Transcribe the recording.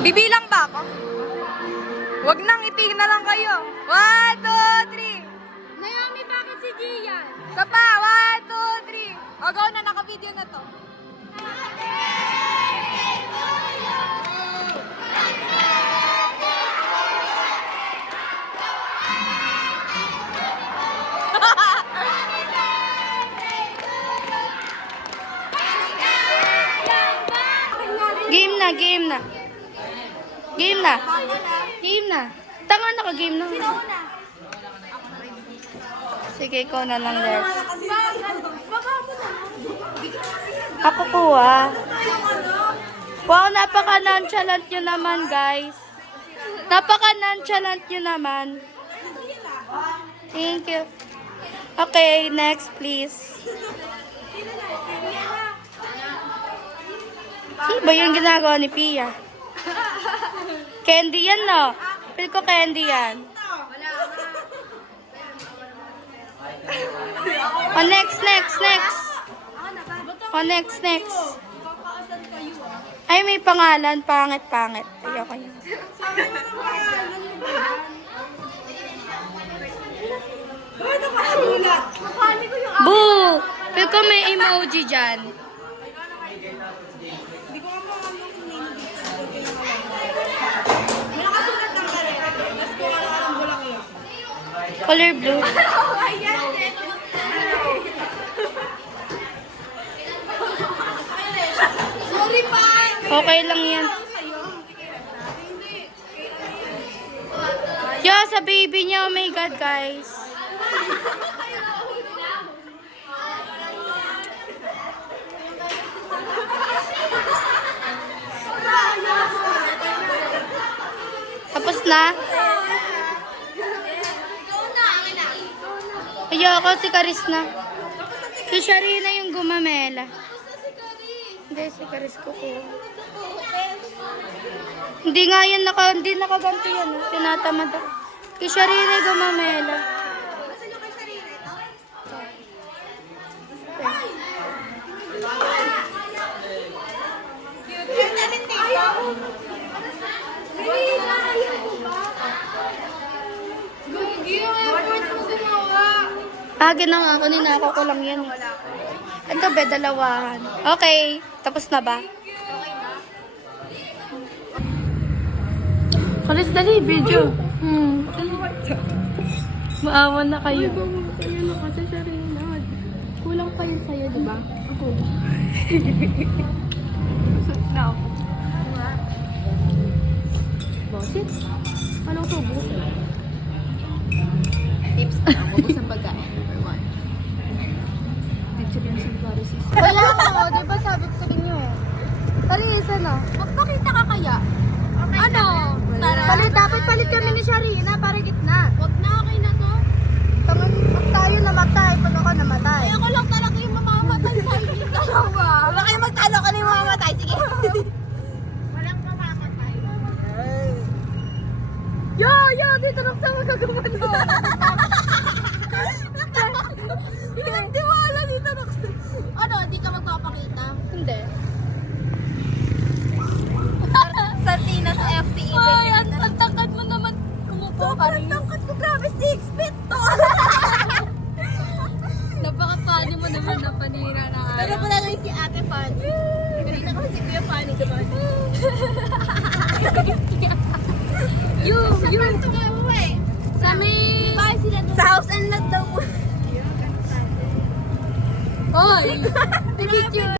Bibilang ba ako? Wag nang itig na lang kayo. 1, 2, 3. Naomi, bakit si Gian? Isa pa. 1, 2, 3. O, go na. Naka-video na to. Game na, game na. Game na. Game na. Tanga na ka, game na. Sige, ikaw na lang, Lex. Ako kuha. Wow, napaka-nonchalant nyo naman, guys. Napaka-nonchalant nyo naman. Thank you. Okay, next, please. Sino ba yung ginagawa ni Pia? Candy yan, no? Feel ko candy yan. Oh, next. Oh, next. Ay, may pangalan. Pangit. Ayoko yun. Boo! Feel ko may emoji dyan. Color blue. Sorry pa! Okay lang yan. Yo, sa baby niya. Oh my God, guys. Tapos na? Ayoko, si Karis na. Si Sharina yung gumamela. Hindi, si Karis ko po. Hindi nga yan, hindi nakaganto yan. Tinatamad ako. Si Sharina yung gumamela. Ginawa ko, ninako ko lang yan. Ito ba, dalawahan. Okay, tapos na ba? Kalis, dali, video. Maawa na kayo. Sa'yo na kasi Sarina. Kulang pa yun sa'yo, diba? Ako. Na ako. Bosit? Anong to, bosit? Tips na lang, mabos ang pagkain. Wala ako, di ba sabi ko sa inyo eh. Parisa na. Magpakita ka kaya? Ano? Dapat palit kami ni Sharina para gitna. Wag na, okay na to. Tayo namatay, pag ako namatay. Ay, ako lang talaga yung mamamatay sa inyo dalawa. Wala kayo magtalo ka na yung mamamatay. Sige. Walang mamamatay. Yo, dito lang sa magagumano. Pinagtiwala dito na. Ano, di ka magpapakita? Hindi. Sartina sa FTE. Ay, ang tangkad mo naman. Kumupo ka rin. Tangkad ko, grabe, 6 feet to. Napaka-funny mo naman na panira na Pero pala lang si Ate Fanny. Kanina kasi si Kuya Fanny naman. Sa kanto nga mo eh. Sa may... Bahay sila doon. Sa house and lot daw po. Hoy! Picture!